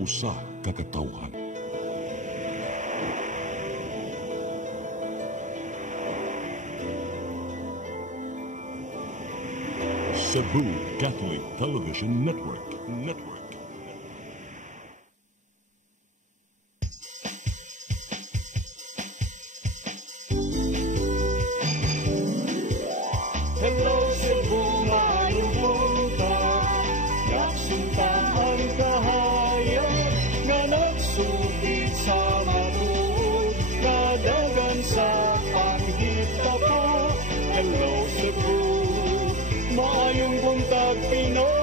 usa ka katawhan. Cebu Catholic Television Network. Hello Cebu, maayong buntag. Nagsunta ang kahayag nga nagsugid sa matuod, nadagan sa panghitabo. Hello Cebu, maayong buntag Pinoy.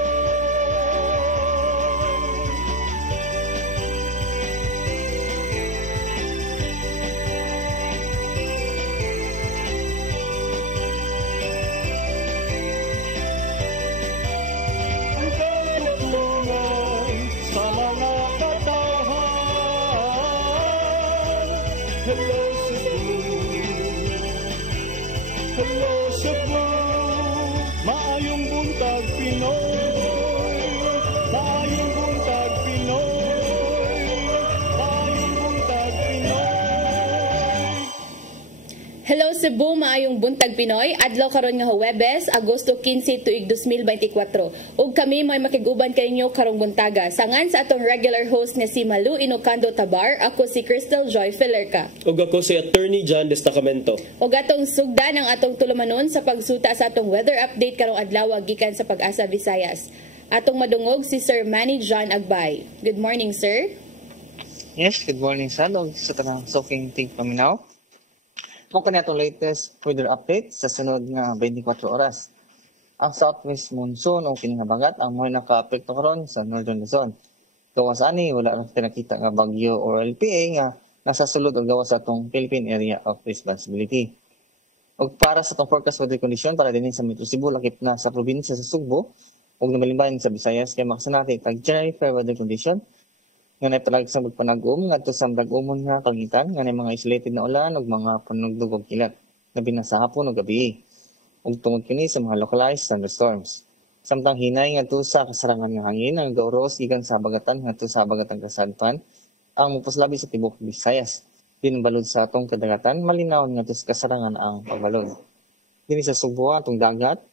Ang katutulungan sa mga katawhan. Hello Cebu, hello Cebu, maayong buntag Pinoy, maayong buntag Pinoy, maayong buntag Pinoy. Hello Cebu, maayong buntag Pinoy. Adlaw karon nga Huwebes, Agosto 15 tuig 2024. Ug kami may makiguban kaninyo karong buntaga. Sangan sa atong regular host nga si Malu Inocando Tabar, ako si Crystal Joy Filerca. Ug ako si Attorney John Destacamento. Ug atong sugdan ang atong tulumanon sa pagsuta sa atong weather update karong adlaw gikan sa Pag-asa Visayas. Atong madungog si Sir Manny John Agbay. Good morning, sir. Yes, good morning sa log sa tanang soaking ting paminaw. Kung kanya itong latest weather update sa sunod nga 24 oras. Ang southwest monsoon o kinabagat ang mga naka-apekto karon sa northern Luzon. Gawas ani, wala rin pinakita nga bagyo or LPA nga nasa sulod o gawas sa itong Philippine Area of Responsibility. O para sa itong forecast weather condition para din sa Metro Cebu, lakip na sa probinsya sa Sugbo, o namalimbayan sa Visayas, kaya makasanati tag generally fair weather condition nga napalag sa magpanag-um ngadto sa dag-umon nga kalangitan nga mga isolated na ulan ug mga panugdog og kilat labi na sa hapon ug gabi ug tungod kini sa mga localized thunderstorms. Samtang hinay ngadto sa kasarangan nga hangin ang gauros gikan sa habagatan ngadto sa habagatang kasadpan ang mupuslabi sa tibok Visayas. Dinbalod sa atong kadagatan malinaw ngadto sa kasarangan ang pagbalod. Dinhi sa Subo atong dagat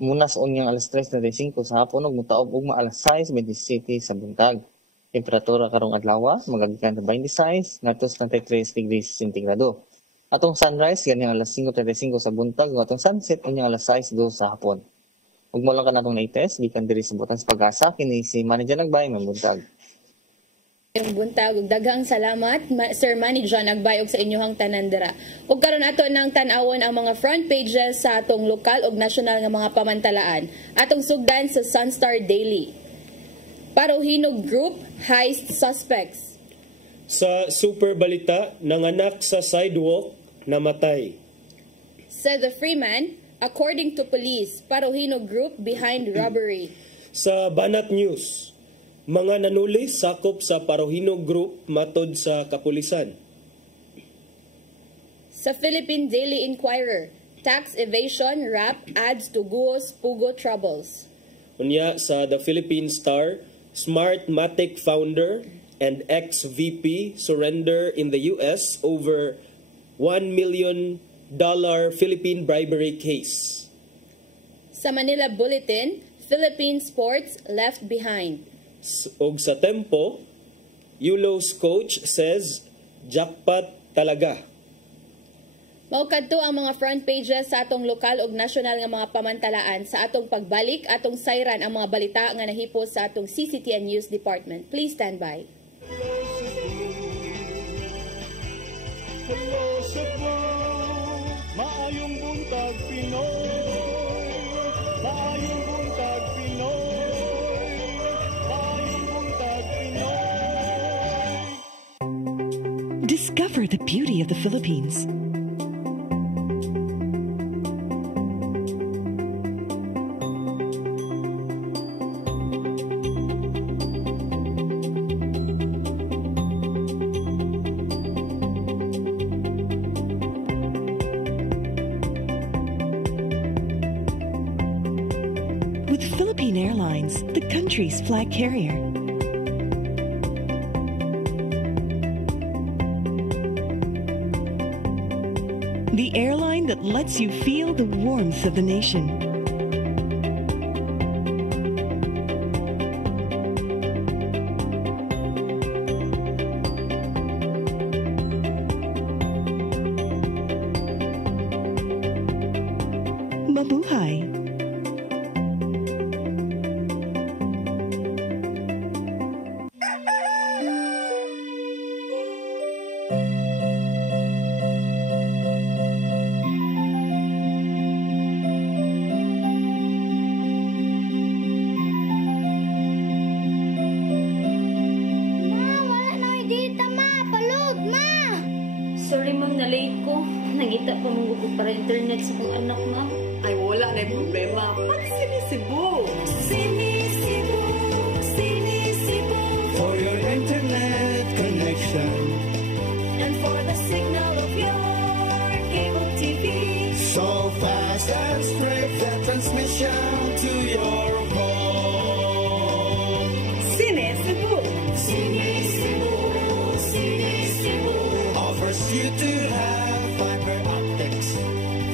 muna sa unyang alas 3:35 sa hapon ug mutaob ugma alas 6:27 sa buntag. Temperatura karong adlaw magagikan sa 26 ngadto sa 33 degrees centigrado. Atong sunrise ganyang alas 5:35 sa buntag ug atong sunset unyang alas 6:02 sa hapon. Ug mo lang kanatong latest gikan diri sa Butang sa Pag-asa kini si Manager Agbay ng buntag. Yung buntag ug daghang salamat Sir Manny John Agbay og sa inyohang tanan dira. Ug karon ato nang tan-awon ang mga front pages sa atong lokal ug nasyonal nga mga pamantalaan. Atong sugdan sa Sunstar Daily. Parohinog Group heist suspects. Sa super balita, nanganak sa sidewalk, namatay. Sa The Freeman, according to police, Parohinog Group behind robbery. Sa Banat News, mga nanuli sakop sa Parohinog Group matod sa kapulisan. Sa Philippine Daily Inquirer, tax evasion rap adds to Guo's Pugo troubles. Unya sa The Philippine Star, Smartmatic founder and ex-VP surrender in the US over $1 million Philippine bribery case. Sa Manila Bulletin, Philippine sports left behind. Og sa Tempo, Yulo's coach says, jackpot talaga. Maukadto ang mga front pages sa atong lokal ug nasyonal nga mga pamantalaan sa atong pagbalik atong sayran ang mga balita nga nahipos sa atong CCTN News Department. Please stand by. Hello Cebu, maayong buntag Pinoy, maayong buntag Pinoy, maayong buntag Pinoy. Discover the beauty of the Philippines. With Philippine Airlines, the country's flag carrier. the airline that lets you feel the warmth of the nation. Mabuhay! Sorry ma'am, na-late ko. Nangita pa mong gugod para internet sa kong anak ma'am. Ay, wala na yung problema. Pag-sinisibo. Sinisibo, Sinisibo. For your internet connection. And for the signal of your cable TV. So fast and straight the transmission to your home. Sinisibo, Sinisibo, Sinisibo. Offers you to have fiber optics.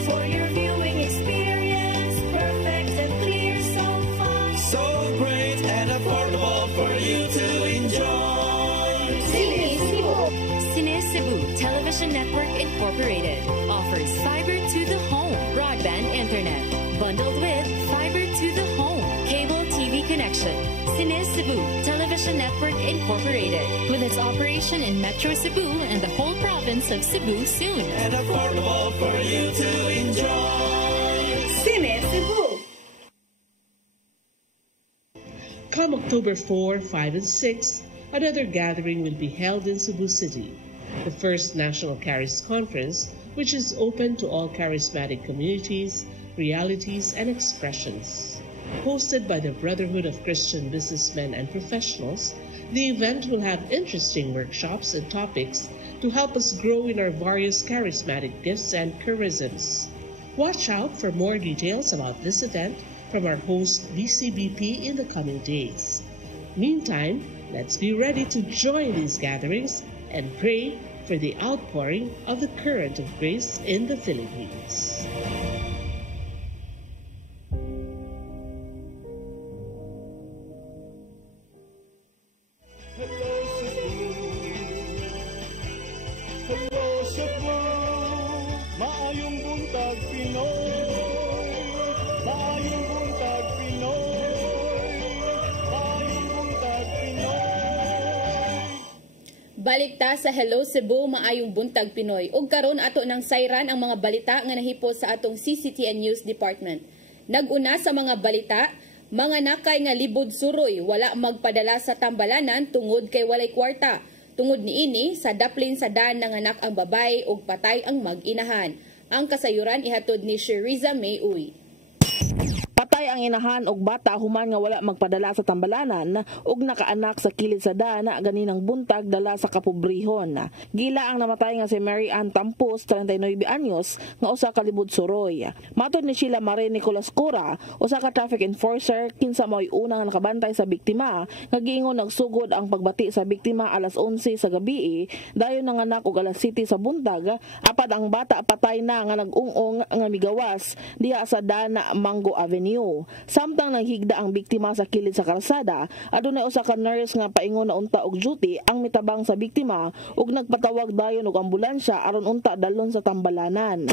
For your viewing experience, perfect and clear so far. So great and affordable for you to enjoy. Sinisibo. Sinisibo Television Network Incorporated offers fiber to the home broadband internet bundled with fiber to the home cable TV connection. Sinisibo Television Network Incorporated with its operation in Metro Cebu and the whole province of Cebu soon. And affordable for you to enjoy. Sinisibo. Come October 4, 5, and 6, another gathering will be held in Cebu City, the first National Charis Conference, which is open to all charismatic communities, realities, and expressions. Hosted by the Brotherhood of Christian Businessmen and Professionals, the event will have interesting workshops and topics to help us grow in our various charismatic gifts and charisms. Watch out for more details about this event from our host VCBP in the coming days. Meantime, let's be ready to join these gatherings and pray for the outpouring of the current of grace in the Philippines. Hello Cebu, maayong buntag Pinoy, maayong buntag Pinoy, maayong buntag Pinoy. Balik ta sa Hello Cebu, maayong buntag Pinoy. Ug karon ato nang sayran ang mga balita nga nahipos sa atong CCTN News Department. Naguna sa mga balita, mga nakay nga libod suroy wala magpadala sa tambalanan tungod kay walay kwarta. Tungod niini sa daplin sa daan nanganak ang babay ug patay ang mag-inahan. Ang kasayuran ihatod ni Sheriza May Uy. Patay ang inahan og bata human nga wala magpadala sa tambalanan ug nakaanak sa kilid sa dana ganinang buntag dala sa kapobrehon. Gila ang namatay nga si Mary Ann Tampos, 39 anyos, nga usa ka libod suroy. Matod ni Sheila Mare Nicolas Cura, usa ka traffic enforcer kinsa mao'y unang nakabantay sa biktima, nga giingon nagsugod ang pagbati sa biktima alas 11 sa gabi, dayon nanganak og alas 7 sa buntag, apad ang bata patay na nga nag-ungong nga migawas diha sa dana Mango Avenue. Samtang naghigda ang biktima sa kilid sa kalsada, adunay usa ka nurse nga paingon na unta og duty ang mitabang sa biktima ug nagpatawag dayon og ambulansya aron unta dalon sa tambalanan.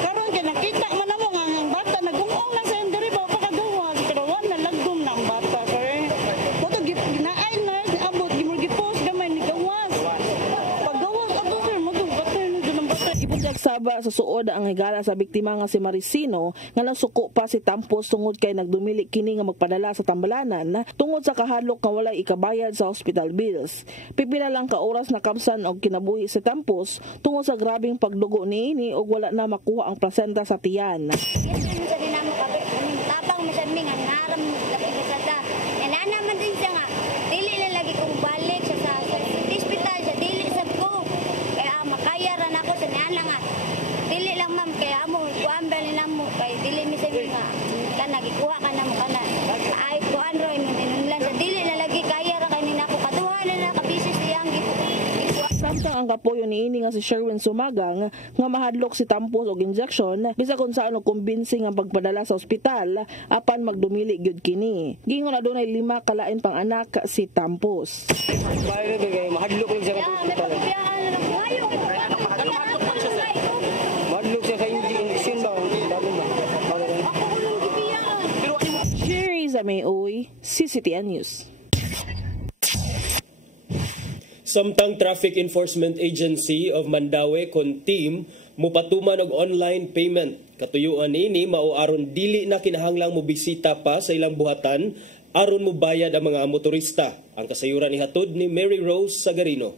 Karon kay nakita man namo nga ang bata nagungong lang sa diri ba pakaduwa pero wala lagom na ang bata kay. Kuto ginaay na abot gimurgi-post gamay ni gawas. Paggawas abot sir magong patay no dunang bata. Ibutyag saba sa suod ang higala sa biktima nga si Maricino nga nasuko pa si Tampos tungod kay nagdumili kini nga magpadala sa tambalanan tungod sa kahalok nga walay ikabayad sa hospital bills. Pipila lang ka oras na kapsan og kinabuhi si Tampos tungod sa grabing pagdugo niini og wala na makuha ang placenta sa tiyan. Tapang masaming ang naram lapit sa ta. Nana man din siya nga dili lang lagi kong balik sa hospital sa dili sa ko. Kaya makaya ra nako sa nana nga. Dili lang ma'am kaya amo kuambal ni namo kay dili mi sa nga kana gikuha ka na mo kana. Ay kuan roy mo dinunlan sa dili lang lagi kaya ra kanina ko katuhan na ka bisis siyang Samtang ang ang kapuyo niini nga si Sherwin Sumagang nga mahadlok si Tampos og injection bisa kung saan kumbinsi nga pagpadala sa ospital apan magdumili gyud kini. Gingon na dunay 5 kalain pang anak si Tampos. Mahadlok siya sa ospital. Mahadlok siya sa injection daw. Sherry Zamay-Uy, CCTN News. Samtang Traffic Enforcement Agency of Mandaue kon team mupatuman og online payment. Katuyuan ini mao aron dili na kinahanglang mobisita pa sa ilang buhatan aron mobayad ang mga motorista. Ang kasayuran ihatod ni Mary Rose Sagarino.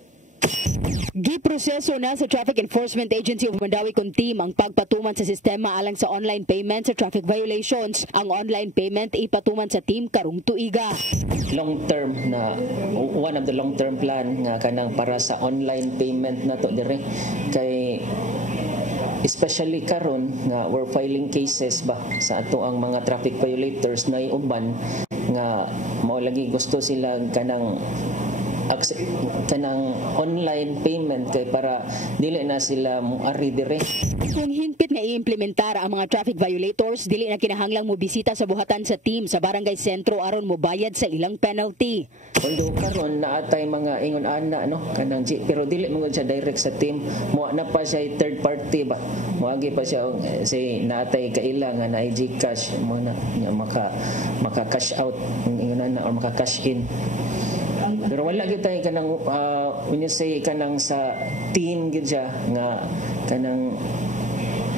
Giproseso na sa Traffic Enforcement Agency of Mandaue kon team ang pagpatuman sa sistema alang sa online payment sa traffic violations. Ang online payment ipatuman sa team karong tuiga. Long term na one of the long term plan nga kanang para sa online payment na to dire kay especially karon nga we're filing cases ba sa ato ang mga traffic violators na iuban nga mao lagi gusto sila kanang online payment kay para dili na sila muari dire. Kung hinpit nga i-implementar ang mga traffic violators, dili na kinahanglang mobisita sa buhatan sa team sa barangay sentro aron mobayad sa ilang penalty. Although karon naatay mga ingon ana no kanang pero dili mo siya direct sa team, mo na pa siya third party ba. Moagi pa siya say naatay kaila nga na GCash mo na maka cash out ingon ana or maka cash in. Pero wala gyud tay kanang when you say kanang sa team gyud siya nga kanang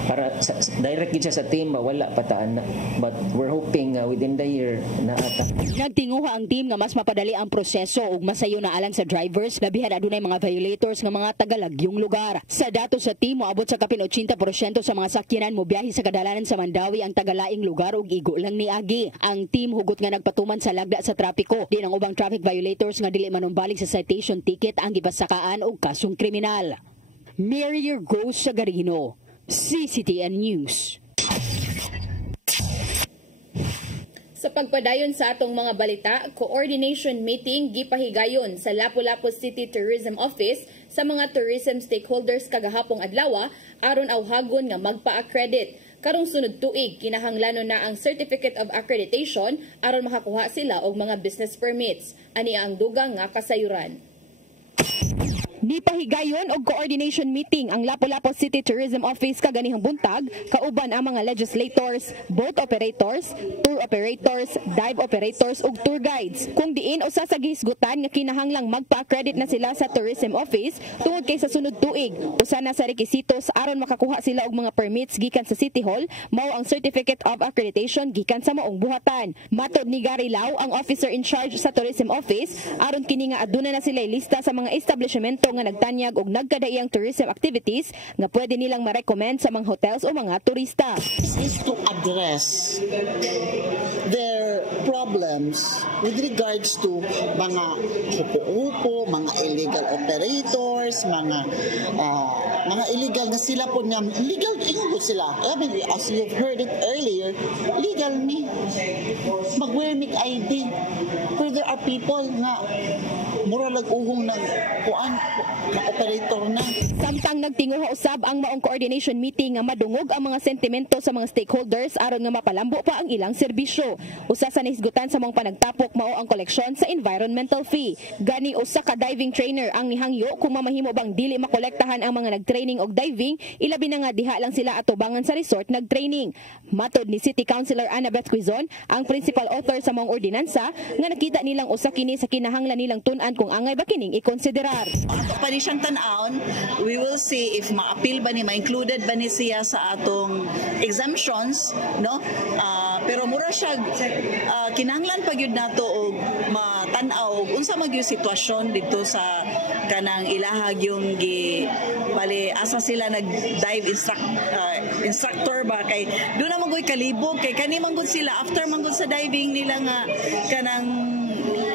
para direct gyud siya sa team ba wala pataan na. But we're hoping within the year na ata. Nagtinguha ang team nga mas mapadali ang proseso ug masayo na alang sa drivers labihan adunay mga violators nga mga taga-lagyong lugar. Sa datos sa team moabot sa kapin 80% sa mga sakyanan mobiyahe sa kadalanan sa Mandaue ang taga-laing lugar ug igo lang niagi. Ang team hugot nga nagpatuman sa lagda sa trapiko. Din ang ubang traffic violators nga dili manumbalig sa citation ticket ang gipasakaan og kasong kriminal. Mary Rose Sagarino, CCTN News. Sa pagpadayon sa atong mga balita, coordination meeting gipahigayon sa Lapu-Lapu City Tourism Office sa mga tourism stakeholders kagahapong adlaw aron awhagon nga magpa-accredit. Karong sunod tuig kinahanglanon na ang Certificate of Accreditation aron makakuha sila og mga business permits. Ani ang dugang nga kasayuran. Nipahigayon og coordination meeting ang Lapu-Lapu City Tourism Office kaganihang buntag kauban ang mga legislators, boat operators, tour operators, dive operators ug tour guides. Kung diin usa sa gihisgutan nga kinahanglang magpa-accredit na sila sa tourism office tungod kay sa sunod tuig. Usa na sa requisitos aron makakuha sila og mga permits gikan sa City Hall mao ang Certificate of Accreditation gikan sa maong buhatan. Matod ni Gary Lau, ang officer in charge sa tourism office, aron kini nga aduna na sila lista sa mga establishmento nga nagtanyag og nagkadaiyang tourism activities nga pwede nilang ma-recommend sa mga hotels o mga turista. Is to address their problems with regards to mga hupo-hupo, mga illegal operators, mga illegal na sila po niya. Legal ingot sila. I mean, as you've heard it earlier, legal ni mag-wear ID. Pero there are people na mura lag-uhong ng kuan na operator na. Samtang nagtinguha usab ang maong coordination meeting nga madungog ang mga sentimento sa mga stakeholders aron nga mapalambo pa ang ilang serbisyo. Usa sa nahisgutan sa mga panagtapok mao ang koleksyon sa environmental fee. Gani usa ka diving trainer ang nihangyo kung mamahimo bang dili makolektahan ang mga nagtraining og diving, ilabi na nga diha lang sila atubangan sa resort nagtraining. Matod ni City Councilor Annabeth Quizon, ang principal author sa maong ordinansa, nga nakita nilang usa kini sa kinahanglan nilang tun-an kung angay ba kining ikonsiderar. Ato pa ni siyang tan-aon, we will see if ma-appeal ba ni, ma-included ba ni siya sa atong exemptions, no? Pero mura siya kinahanglan pag yun nato og matanaw unsa mag yung sitwasyon dito sa kanang ilahag yung bali asa sila nag-dive instructor ba kay doon naman goy kalibog kay kani man gud sila after man gud sa diving nila nga kanang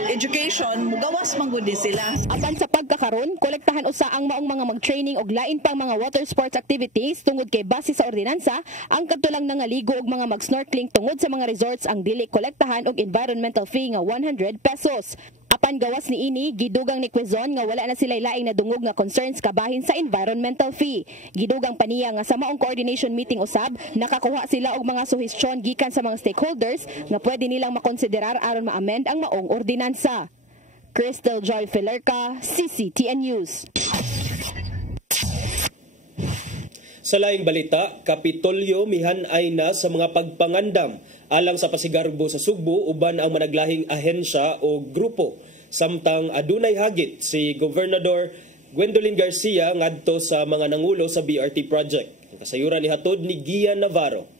education mugawas man gud sila. Apan sa pagkakaron kolektahan usa ang maong mga mag-training og lain pang mga water sports activities tungod kay base sa ordinansa ang katulang nangaligo og mga mag-snorkeling tungod sa mga resorts ang dili kolektahan og environmental fee nga 100 pesos. Apan Apan gawas ni ini, gidugang ni Quezon nga wala na sila laing nadungog nga concerns kabahin sa environmental fee. Gidugang paniya nga sa maong coordination meeting usab, nakakuha sila og mga suhestyon gikan sa mga stakeholders nga pwede nilang makonsiderar aron ma-amend ang maong ordinansa. Crystal Joy Filerca, CCTN News. Sa laing balita, Kapitolyo mihan-ay na sa mga pagpangandam alang sa pasigarbo sa Sugbo uban ang managlahing ahensya o grupo. Samtang adunay hagit si Gobernador Gwendolyn Garcia ngadto sa mga nangulo sa BRT project. Ang kasayuran ni hatod ni Gian Navarro.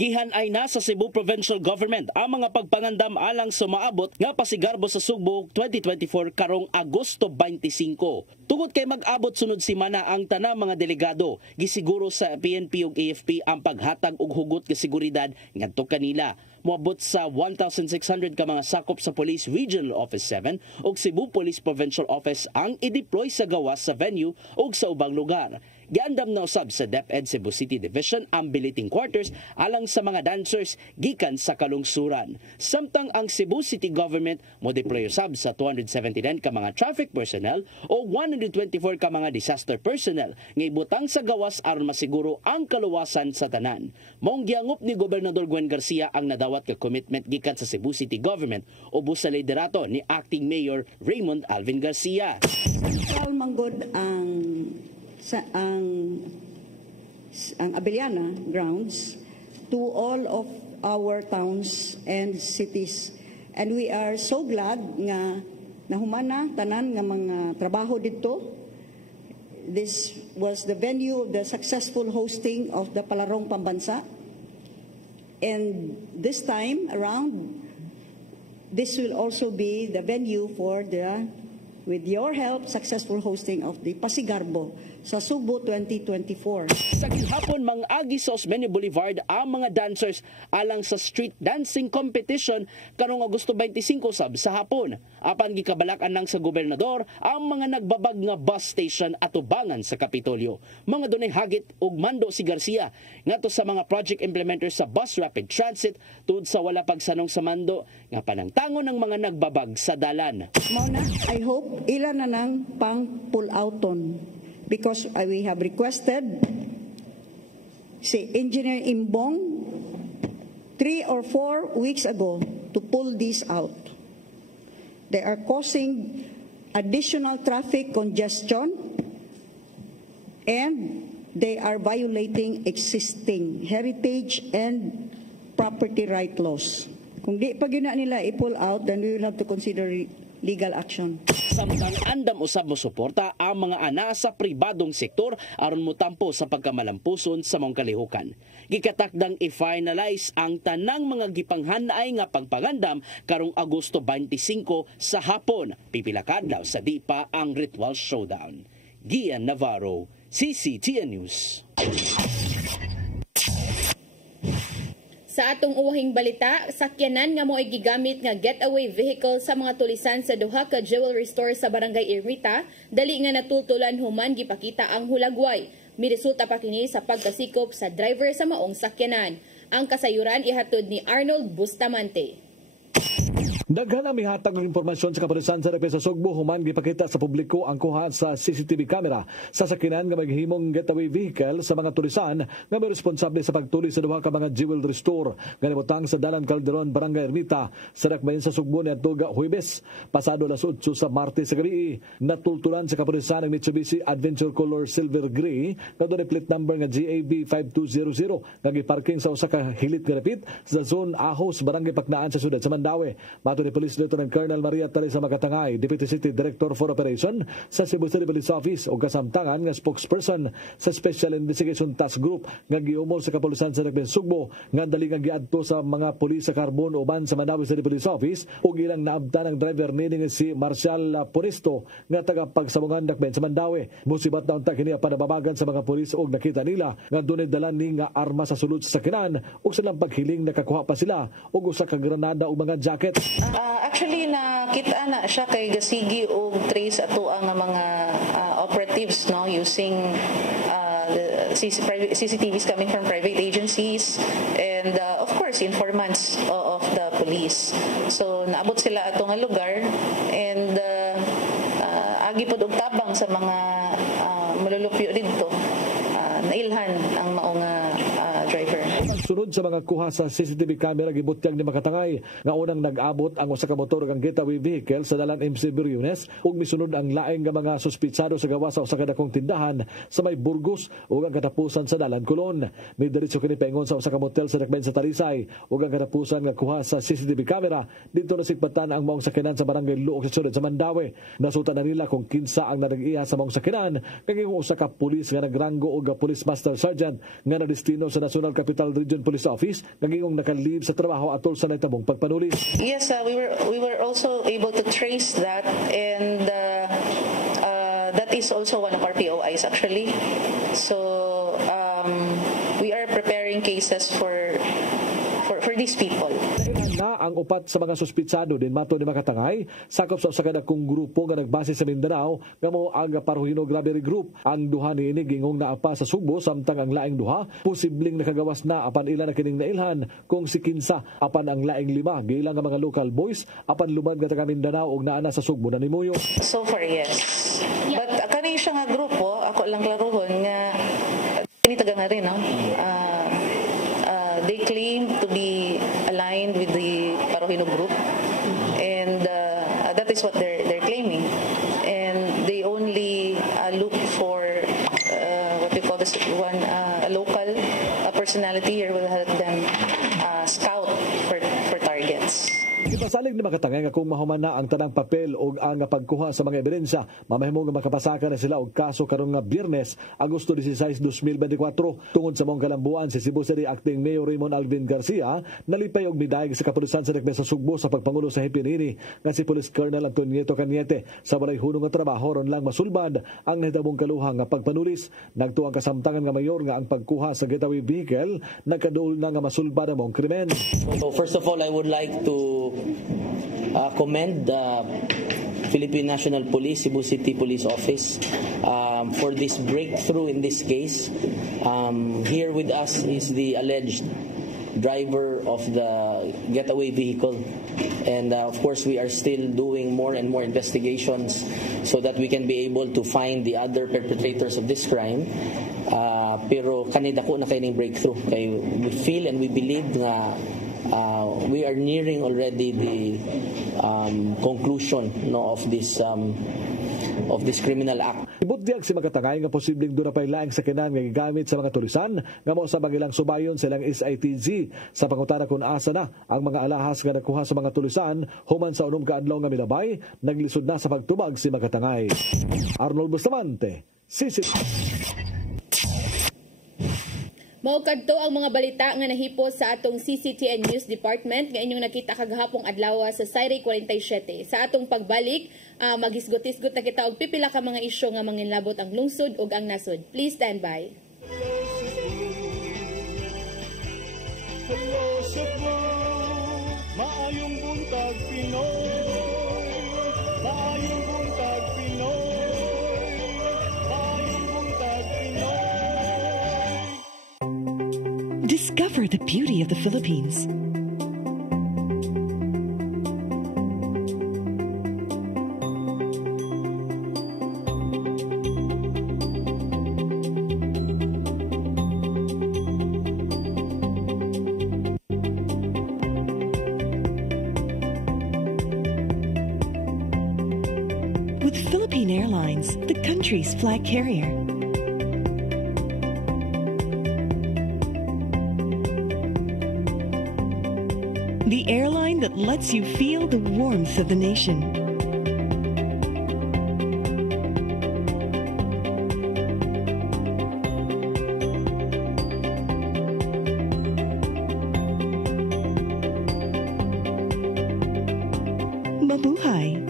Gihan ay nasa Cebu Provincial Government ang mga pagpangandam alang sa maabot nga pasigarbo sa Sugbo 2024 karong Agosto 25. Tungod kay mag-abot sunod semana ang tanang mga delegado, gisiguro sa PNP ug AFP ang paghatag og hugot nga seguridad ngadto kanila. Moabot sa 1,600 ka mga sakop sa Police Regional Office 7 ug Cebu Police Provincial Office ang i-deploy sa gawas sa venue ug sa ubang lugar. Giandam na usab sa DepEd Cebu City Division ang billeting quarters alang sa mga dancers gikan sa kalungsuran. Samtang ang Cebu City Government mo deploy usab sa 279 ka mga traffic personnel o 124 ka mga disaster personnel nga ibutang sa gawas aron masiguro ang kaluwasan sa tanan. Maong giangop ni Gobernador Gwen Garcia ang nadawat ka commitment gikan sa Cebu City Government ubos sa liderato ni Acting Mayor Raymond Alvin Garcia. Manggod ang Abellana grounds to all of our towns and cities, and we are so glad nga nahumana tanan nga mga trabaho dito. This was the venue of the successful hosting of the Palarong Pambansa, and this time around this will also be the venue for the, with your help, successful hosting of the Pasigarbo sa Sugbo 2024. Sa gihapon mang-agi sa Osmeña Boulevard ang mga dancers alang sa street dancing competition karong Agosto 25 sab sa hapon. Apan gikabalak-an nang sa gobernador ang mga nagbabag nga bus station at ubangan sa Kapitolyo. Mga dunay hagit ug mando si Garcia ngadto sa mga project implementers sa bus rapid transit tungod sa wala pagsanong sa mando nga panangtangon ng mga nagbabag sa dalan. Mona, I hope ilan na nang pang pull outon, because we have requested si Engineer Imbong 3 or 4 weeks ago to pull this out. They are causing additional traffic congestion and they are violating existing heritage and property right laws. Kung di pa gina nila i-pull out, then we will have to consider legal action. Samtang andam usab mo suporta ang mga ana sa pribadong sektor aron motampo sa pagkamalampuson sa mong kalihukan. Gikatakdang i-finalize ang tanang mga gipanghanay nga pagpangandam karong Agosto 25 sa hapon. Pipila ka daw sa di pa ang ritual showdown. Gian Navarro, CCTN News. Sa atong uwahing balita, sakyanan nga mo ay gigamit nga getaway vehicle sa mga tulisan sa duha ka jewelry store sa Barangay Ermita, dali nga natultulan human gipakita ang hulagway. Miresulta pa kini sa pagkasikop sa driver sa maong sakyanan. Ang kasayuran ihatod ni Arnold Bustamante. Daghan ang mihatag ng impormasyon sa kapulisan sa Repesa Sugbo human gipakita sa publiko ang kuha sa CCTV camera sa sakinan nga maghimong getaway vehicle sa mga tulisan nga may responsable sa pagtuli sa duha ka mga jewelry store nga nibutang sa Dalan Calderon, Barangay Ermita sa Dakbayan sa Sugbo ni Adtoga Huwebes. Pasado alas 8 sa Martes sa gabi, natultulan sa kapulisan ang Mitsubishi Adventure Color Silver Gray nga doon plate number nga GAB 5200 nga giparking sa usa ka hilit nga dapit sa Zone Ahos, Barangay Paknaan sa siyudad sa Mandaue. Ni Police Lieutenant Colonel Maria Teresa Makatangay, Deputy City Director for Operation sa Cebu City Police Office o kasamtangan nga spokesperson sa Special Investigation Task Group nga giumol sa kapulisan sa Dakbayan Sugbo nga dali nga giadto sa mga pulis sa Carbon uban sa Mandaue City Police Office ug ilang naabtan ang driver ni si Marcial Ponisto nga taga pagsabungan Dakbayan sa Mandaue. Musibat daw ta kini panababagan sa mga pulis ug nakita nila nga dunay dalan ni nga arma sa sulod sa sakinan ug silang paghiling nakakuha pa sila og usa ka granada ug mga jacket. Actually, nakita na siya kay Gasigi o trace ato ang mga operatives no using CCTVs coming from private agencies and of course informants of the police. So naabot sila ato nga lugar and agi pod og tabang sa mga malulupyo didto. Nailhan ang maong driver. Sunod sa mga kuha sa CCTV camera gibutyag ni Makatangay nga unang nag-abot ang usa ka motor kang getaway vehicle sa dalan MC Briones ug misunod ang laing nga mga suspitsado sa gawa sa usa ka dakong tindahan sa may Burgos ug ang katapusan sa dalan Colon. May diretso kini paingon sa usa ka motel sa Dakbayan sa Talisay ug ang katapusan nga kuha sa CCTV camera dito nasigpatan ang maong sakyanan sa barangay Luok sa sulod sa Mandawi. Nasuta na nila kung kinsa ang nag-iya sa maong sakyanan kay usa ka pulis nga nagranggo og Police Master Sergeant nga na destino sa National Capital Region Police Office nagingong nakalib sa trabaho atol sa naitabong pagpanulis. Yes, we were also able to trace that and that is also one of our POIs actually. So we are preparing cases for these people. Na ang upat sa mga suspitsado din mato ni Makatangay sakop sa usa ka dakong grupo nga nagbase sa Mindanao nga mao ang Paruhino Robbery Group. Ang duha niini gingong naapa sa Sugbo samtang ang laing duha posibleng nakagawas na apan ila na kining nailhan kung si kinsa apan ang laing lima giila nga mga local boys apan lumad nga taga Mindanao ug naana sa Sugbo na nimuyo. So far yes. But kani siya nga grupo ako lang klaruhon nga kini taga nga rin no. They claim to be aligned with the Paruhino group and that is what they're claiming, and they only look for what we call this one a local personality here will help them scout for targets. Ipasalig ni Makatangay nga kung mahuman na ang tanang papel o ang pagkuha sa mga ebidensya, mamahimong nga makapasaka na sila og kaso karong nga Biyernes, Agosto 16, 2024. Tungod sa mong kalambuan, si Cebu City Acting Mayor Raymond Alvin Garcia nalipay og midayeg sa kapulisan sa Dakbayan sa Sugbo sa pagpangulo sa hipinini nga si Police Colonel Antonio Cañete. Sa walay hunong nga trabaho ron lang masulbad ang nahitabong kaluhang nga pagpanulis. Nagtuang kasamtangan nga mayor nga ang pagkuha sa getaway vehicle nagkaduol na nga masulbad ang mong krimen. So first of all, I would like to commend the Philippine National Police, Cebu City Police Office for this breakthrough in this case. Here with us is the alleged driver of the getaway vehicle, and of course we are still doing more and more investigations so that we can be able to find the other perpetrators of this crime. Pero kanida ko na kayong breakthrough. We feel and we believe na we are nearing already the conclusion of this criminal act. Ibutdiag si Makatangay nga posibleng doon na pa'y laing sakinan nga gigamit sa mga tulisan nga mo sa bagilang subayon silang SITG sa pangutana kung asa na ang mga alahas nga nakuha sa mga tulisan human sa unom kaadlaw nga milabay naglisod na sa pagtubag si Makatangay. Arnold Bustamante, CCTV. Maukadto ang mga balita nga nahipos sa atong CCTN News Department nga inyong nakita kagahapong adlaw sa Sayre 47. Sa atong pagbalik, magisgot-isgot na kita og pipila ka mga isyu nga manginlabot ang lungsod ug ang nasod. Please stand by. Hello Cebu, maayong buntag Pinoy, maayong buntag Pinoy, maayong buntag Pinoy. Discover the beauty of the Philippines. With Philippine Airlines, the country's flag carrier. The airline that lets you feel the warmth of the nation. Mabuhay.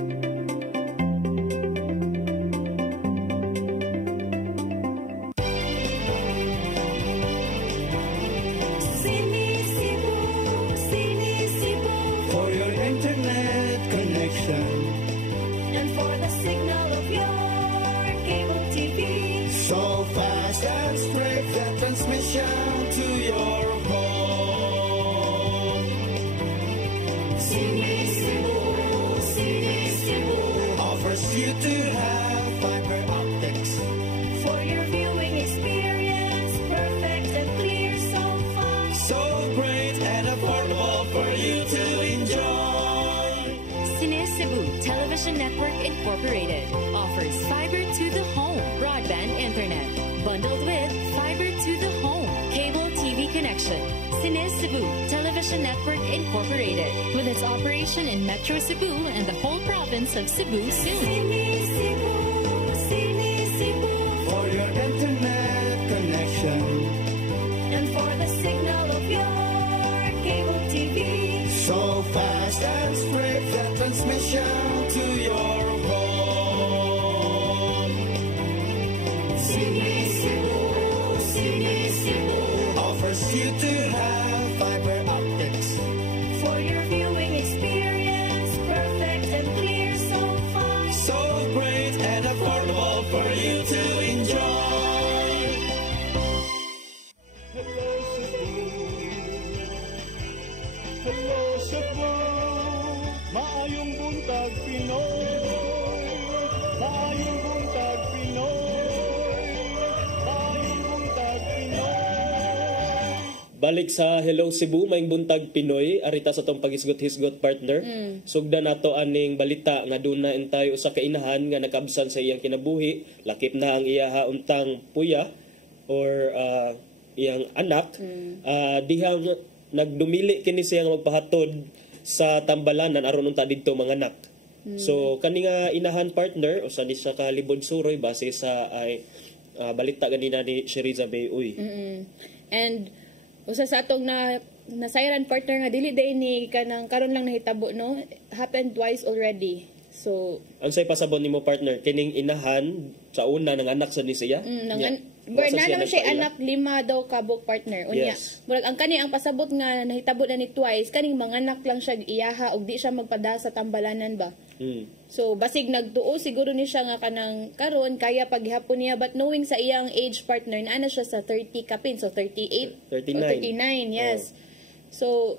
So fast and straight, the transmission to your home. Television Network Incorporated offers fiber to the home broadband internet bundled with fiber to the home cable TV connection. Cine Cebu Television Network Incorporated with its operation in Metro Cebu and the whole province of Cebu soon. For your internet connection And for the signal of your cable TV. so fast and straight that transmission to your home. Cine Cebu offers you to have fiber optics For your viewing experience, perfect and clear so far. so great and affordable for you to enjoy. Hello Cebu, maayong buntag Pinoy. Maayong buntag Pinoy. Maayong buntag Pinoy. Balik sa Hello Cebu, maing buntag Pinoy, arita sa tong pagisgot-hisgot partner. Sugda nato aning balita nga duna entay usa ka inahan nga nakabsan sa iyang kinabuhi, lakip na ang iyaha untang puya or iyang anak. Dihang nagdumili kini siya nga magpahatod sa tambalanan aron unta didto mga anak. So kani nga inahan partner usa ni siya ka libod suroy base sa ay balita ganina ni Sheriza Bay Uy. And usa sa atong nasayran partner nga dili day ni kanang karon lang nahitabo no, happened twice already. So ang say pasabon nimo partner kining inahan sa una ng anak sa ni siya. na naman siya anak 5 daw kabok partner. Unya, Yes. murag ang kani ang pasabot nga nahitabo na ni twice kaning mga anak lang siya iyaha og di siya magpada sa tambalanan ba. So basig nagtuo siguro ni siya nga kanang karon kaya paghihapon niya, but knowing sa iyang age partner na siya sa 30 kapin, so 38 39. o 39, yes. So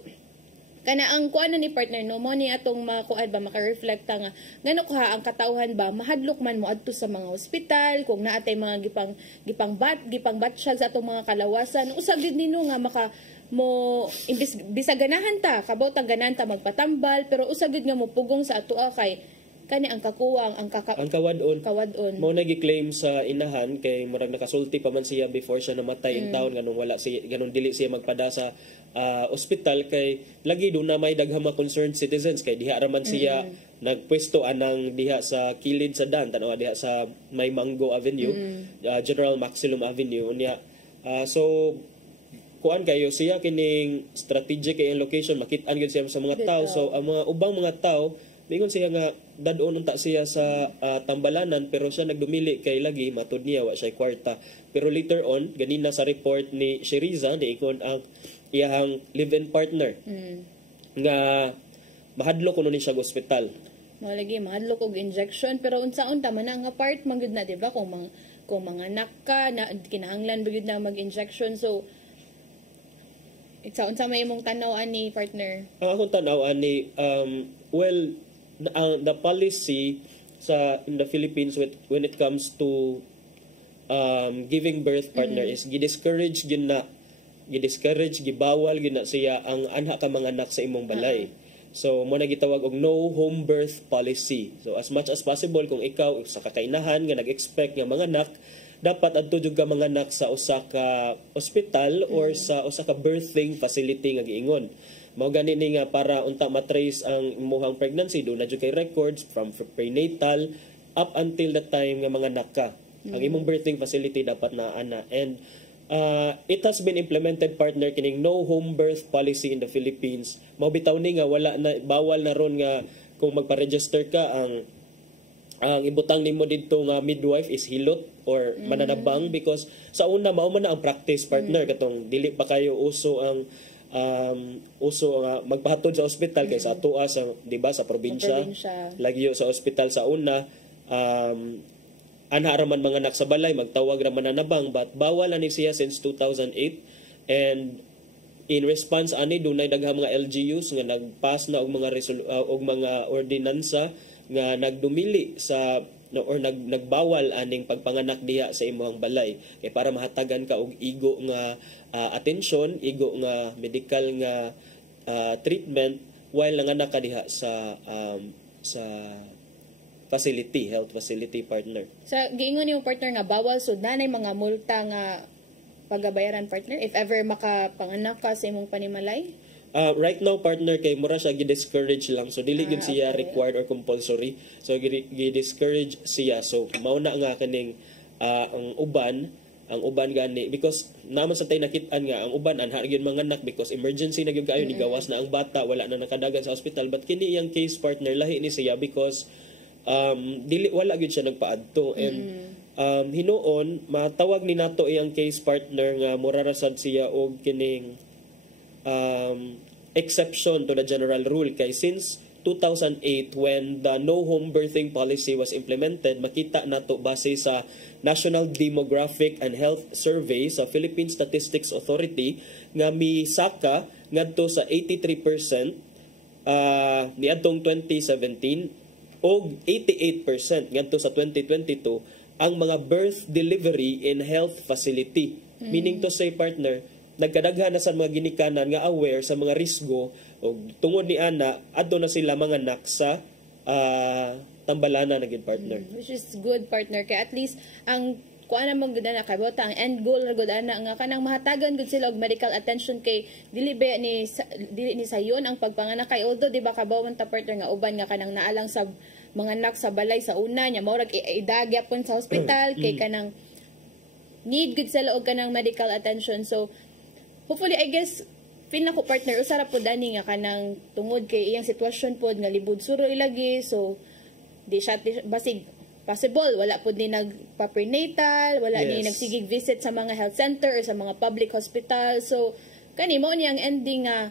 kana ang kuan ni partner no mo ni atong makuan ba maka-reflecta nga ngano ka ang katawhan ba mahadlok man mo adto sa mga ospital kung naatay mga gipang batsyag sa atong mga kalawasan, usab gid nino nga maka mo imbis bisaganahan ta kabaw ta ganan ta magpatambal, pero usab gid nga mo pugong sa ato kay kani ang kakuwang ang kawadon mo nagi-claim sa inahan kay murag nakasulti pa man siya before siya namatay in town ganun dili siya magpada sa ospital kay lagi do na may daghang mga concerned citizens kay diha raman siya nagpwesto anang diha sa kilid sa dan tanawa diha sa may Mango Avenue, General Maximum Avenue unya. So kuan kayo siya kining strategic kay location makit-an gyud siya sa mga tao. So ang mga ubang mga tao mingon siya nga dadon unta siya sa tambalanan pero siya nagdumili kay lagi matud niya wa siya kwarta. Pero later on ganina sa report ni Sheriza niikon ang iyang live-in partner nga mahadlok kuno ni siya sa ospital. Malagi mahadlok og injection, pero unsa-unta man nga part man gyud na di ba kung mga anak ka na kinahanglan ba gyud na mag-injection. So unsa may imong tan-aw ani partner? Ang akong tan-aw ani the policy in the Philippines when it comes to giving birth partner is gidiscourage gibawal gina siya ang anha ka mga anak sa imong balay. So mo na gitawag og no home birth policy. So as much as possible kung ikaw sa kakainahan nga nag-expect nga mga anak, dapat adto jud ka mga anak sa usa ka ospital or sa usa ka birthing facility nga giingon. Mao gani ni nga para unta matrace ang imong pregnancy, do na jud kay records from prenatal up until the time nga mga anak ka. Ang imong birthing facility dapat na ana. And it has been implemented partner kining no home birth policy in the Philippines. Mao bitaw ni nga wala na bawal na ron nga kung magpa-register ka ang ibutang nimo didto nga midwife is hilot or mananabang, because sa una mao man na ang practice partner katong dili pa kayo uso ang magpahatod sa ospital kay sa atoa sa di ba sa probinsya lagyo sa ospital sa una anha raman mga anak sa balay magtawag raman na nabang, but bawal ani siya since 2008. And in response ani dunay daghang mga LGUs nga nagpass na og mga og mga ordinansa nga nagdumili sa or nagbawal aning pagpanganak diha sa imong balay kay para mahatagan ka og igo nga atensyon, igo nga medical nga treatment while nanganak ka diha sa facility, health facility partner. Sa giingon yung partner nga bawal sud nanay mga multa nga pagabayaran partner if ever makapanganak ka sa imong panimalay? Right now partner kay mura siya gi-discourage lang, so dili gid siya required or compulsory, so gi-discourage siya. So mao na nga kaning ang uban gani, because naman sa tay nakit-an nga ang uban anha gyud manganak because emergency na gyud kayo, ni gawas na ang bata, wala na nakadagan sa ospital. But kini yang case partner lahi ni siya because dili wala gyud siya nagpaadto, and hinuon matawag ni nato iyang case partner nga mura rasad siya og kining exception to the general rule. Kay since 2008 when the no home birthing policy was implemented, makita nato base sa National Demographic and Health Survey sa Philippine Statistics Authority nga misaka ngadto sa 83% niadtong 2017 og 88% ngadto sa 2022 ang mga birth delivery in health facility. Meaning to say partner, nagkadaghan na sa mga ginikanan nga aware sa mga risgo o tungod ni ana adto na sila mga anak sa tambalana na gid partner. Which is good partner kay at least ang kuan namang gud ana kay bota ang end goal ra gud ana nga kanang mahatagan gud sila og medical attention kay dili ni sayon ang pagpanganak kay although di ba kabawan ta partner nga uban nga kanang naalang sa mga anak sa balay sa una nya mao ra idagyapon sa hospital kay kanang need gud sila og kanang medical attention. So hopefully, I guess, feel na ko partner, usara po dani nga kanang tungod kay iyang sitwasyon po nga libod suroy lagi. So, di siya, basig, possible, wala po ni nagpa-prenatal, wala ni nagsigig visit sa mga health center or sa mga public hospital. So, kani mo niyang ending nga,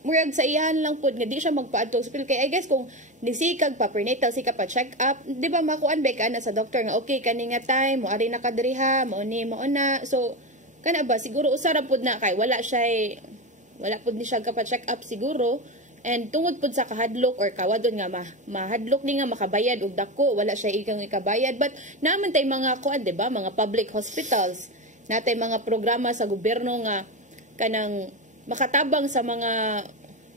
murag sa iyan lang po, nga di siya magpa-adto sa hospital. Kaya I guess kung nisikag pa-prenatal, sikag pa-check up, di ba makuan ba ka na sa doktor nga, okay, kani nga time, mo ari na kadriha, mo na. So, kana ba siguro usara pud na kay wala pud ni siya ka-check up siguro, and tungod pud sa kahadlok or kawadon nga mahadlok ni nga makabayad og dako, wala siya ikang ikabayad. But naman tay mga kuan, di ba, mga public hospitals natay mga programa sa gobyerno nga kanang makatabang sa mga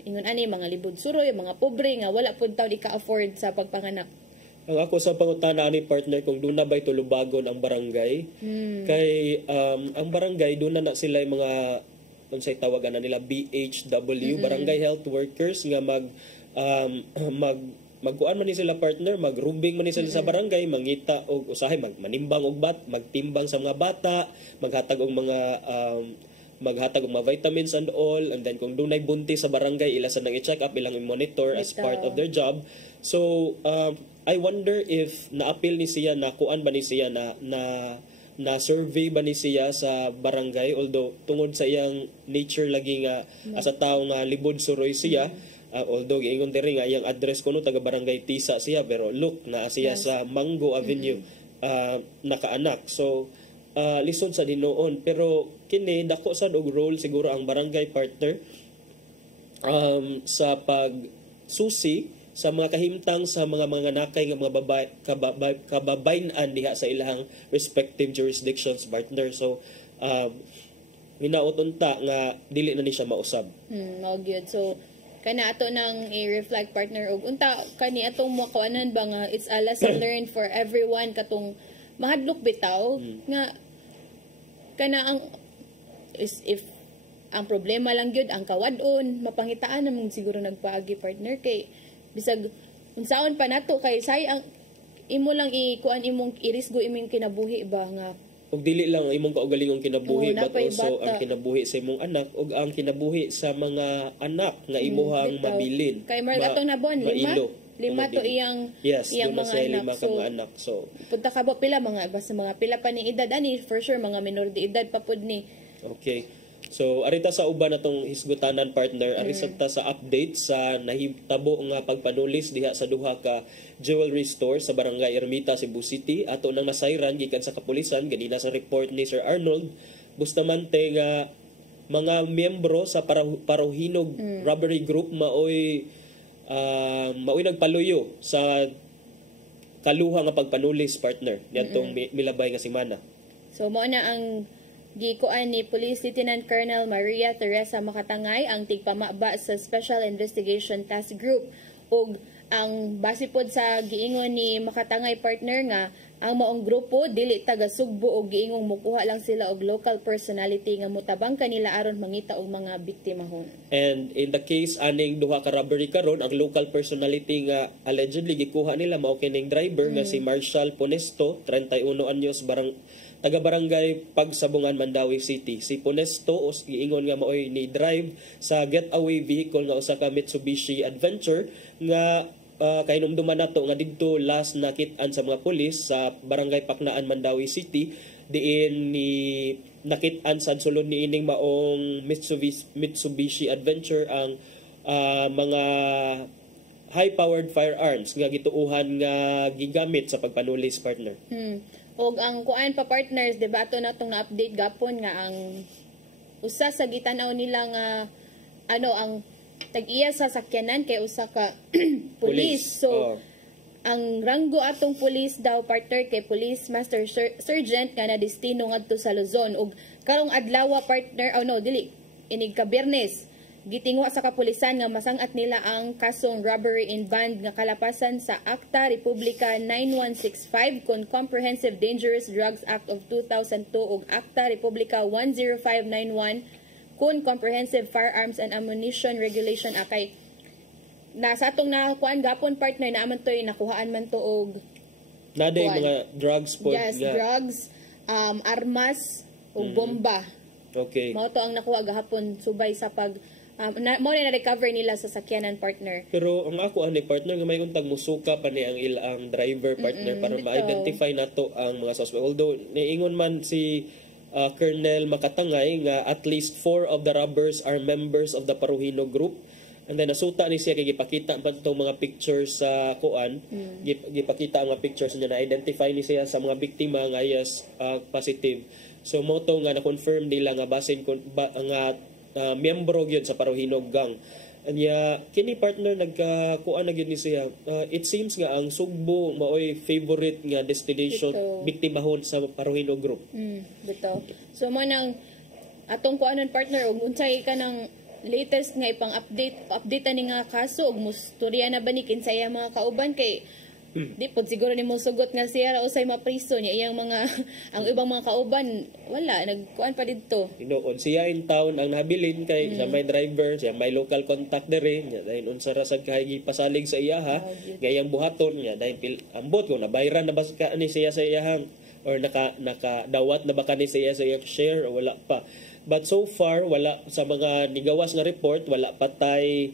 ingon ani mga libod suroy, mga pobre nga wala pud taw ika-afford sa pagpanganak. Ang ako sa pangutana ni partner kung doon na ba'y tulubagon ang barangay. Kay ang barangay doon na sila yung mga unsay tawagan na nila BHW, Barangay Health Workers nga magkuan man ni sila partner, magrubing man ni sila sa barangay, mangita og usahay manimbang og magtimbang sa mga bata, maghatag og mga vitamins and all, and then kung dunay buntis sa barangay ila sa nang i-check up, ilang i-monitor as part of their job. So I wonder if na-appeal ni siya, na kuan ba ni siya na survey ba ni siya sa barangay, although tungod sa iyang nature lagi nga as a tao nga libod suroy siya, although giingon diri nga iyang address kuno taga barangay Tisa siya, pero look na siya sa Mango Avenue nakaanak. So lison sa dinoon, pero kini dako sad og role siguro ang barangay partner sa pagsusi sa mga kahimtang sa mga nakay nga mga kababayan diha sa ilahang respective jurisdictions partner. So minaotunta nga dili na ni siya mausab. Mao gyud. So kana ato nang i-reflect partner og unta kani atong makawanan ba nga it's a lesson learned for everyone katong mahadlok bitaw nga kana ang if ang problema lang gyud ang kawadon, mapangitaan namang siguro nagpaagi partner kay bisag unsaon pa nato kay sayang imo lang ikuan imong irisgo imong kinabuhi ba nga ug dili lang imong kaugalingong kinabuhi but also ang kinabuhi sa imong anak ug ang kinabuhi sa mga anak nga imuhang mabilin kay marga atong nabon lima to iyang mga anak. So anak. So punta ka ba pila mga basta mga pila pa ni edad ani for sure mga minor de edad pa pud ni. Okay. So arita sa uban natong hisgutanan partner, arita sa update sa nahitabo nga pagpanulis diha sa duha ka jewelry store sa Barangay Ermita, Cebu City. Ato nang nasayran gikan sa kapulisan ganina sa report ni Sir Arnold Bustamante nga mga miyembro sa Parohinog robbery group maoy nagpaluyo sa kaluha nga pagpanulis partner niadtong milabay nga semana. So mao na ang gikuan ni Police Lieutenant Colonel Maria Teresa Makatangay ang tigpamaba sa Special Investigation Task Group ug ang base pod sa giingon ni Makatangay partner nga ang maong grupo dili taga Sugbo og giingong mukuha lang sila og local personality nga mutabang kanila aron mangita og mga biktimahon. And in the case aning duha ka robbery karon, ang local personality nga allegedly gikuha nila mao kining driver nga si Marshall Ponesto, 31 anyos, taga barangay Pagsabungan, Mandawi City. Si Ponesto os giingon nga maoy ni drive sa getaway vehicle nga usa ka Mitsubishi Adventure nga kainumduman nato nga didto last nakit-an sa mga pulis sa barangay Paknaan, Mandawi City, diin ni nakit-an sa sulod ni ining maong Mitsubishi Adventure ang mga high-powered firearms nga gituuhan nga gigamit sa pagpanulis, partner. Og ang kuan pa partners, diba ato natong na-update gapon nga ang usa sa gitanaw nila nga ang tag-iya sa sakyanan kay usa ka pulis. So ang ranggo atong pulis daw partner kay Police Master Sergeant nga nadestino ngadto sa Luzon, ug karong adlaw partner inig ka Biyernes gitingwa sa kapulisan nga masangat nila ang kasong robbery in band nga kalapasan sa Acta Republica 9165 kon Comprehensive Dangerous Drugs Act of 2002 ug Acta Republica 10591 kun Comprehensive Firearms and Ammunition Regulation Act. Nasa atong nakuhaan gapon partner naaman to'y nakuhaan man to og naday mga drugs po. Yes, drugs, armas ug bomba. Okay. Mao to ang nakuha gahapon subay sa pag mo na recover nila sa sakyanan partner. Pero ang ako ani partner nga may untag musuka pa ni ang ilang driver partner para ma-identify nato ang mga suspect. Although niingon man si Colonel Makatangay nga at least 4 of the robbers are members of the Paruhino group. And then nasuta ni siya kay gipakita pa itong mga pictures sa kuan. Gipakita ang mga pictures niya, na-identify ni siya sa mga biktima nga yes positive. So mo to nga na-confirm nila nga basin nga miyembro gyud sa Paruhino gang. Anya kini partner nagkakuan na gyud ni siya. It seems nga ang Sugbo maoy favorite nga destination biktimahon sa Paruhino group. Dito. So mo nang atong kuanon partner ug unsay ka ng latest nga update ni nga kaso ug mustorya na ba ni kinsaya mga kauban kay di pod siguro nimo sugot nga siya usay mapriso niya iyang mga ang ibang mga kauban wala nagkuan pa didto. Tinuod siya in town ang nabilin kay siya may driver, siya may local contact dere nya dahil unsa ra sad kay gipasalig sa iya ha gayang buhaton nya dahil ambot ko na bayran na ba ni siya sa iyang or nakadawat na ba kani siya sa iyang share o wala pa. But so far wala sa mga nigawas nga report wala pa tay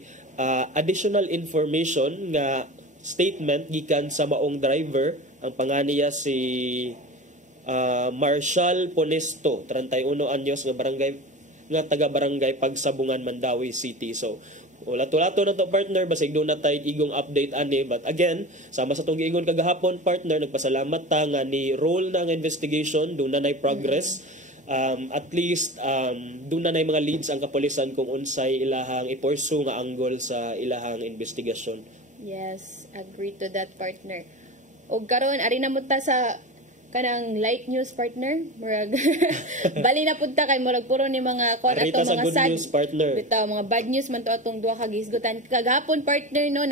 additional information nga statement gikan sa maong driver. Ang panganiya si Marshall Ponesto, 31 anyos nga taga barangay Pagsabungan, Mandawi City. So wala-tulato na to partner basig doon na tayo igong update ani, but again sama sa tong giingon kagahapon partner nagpasalamat ta nga ni roll na ang investigation doon na nay progress. At least doon na nay mga leads ang kapulisan kung unsay ilahang iporsu nga angle sa ilahang investigasyon. Yes, agree to that partner. Og karon ari na ta sa kanang light news partner, murag bali na punta kay murag puro ni mga kon ato mga sad news partner. Bitaw mga bad news man to atong duha ka gisgutan. Kagapon partner no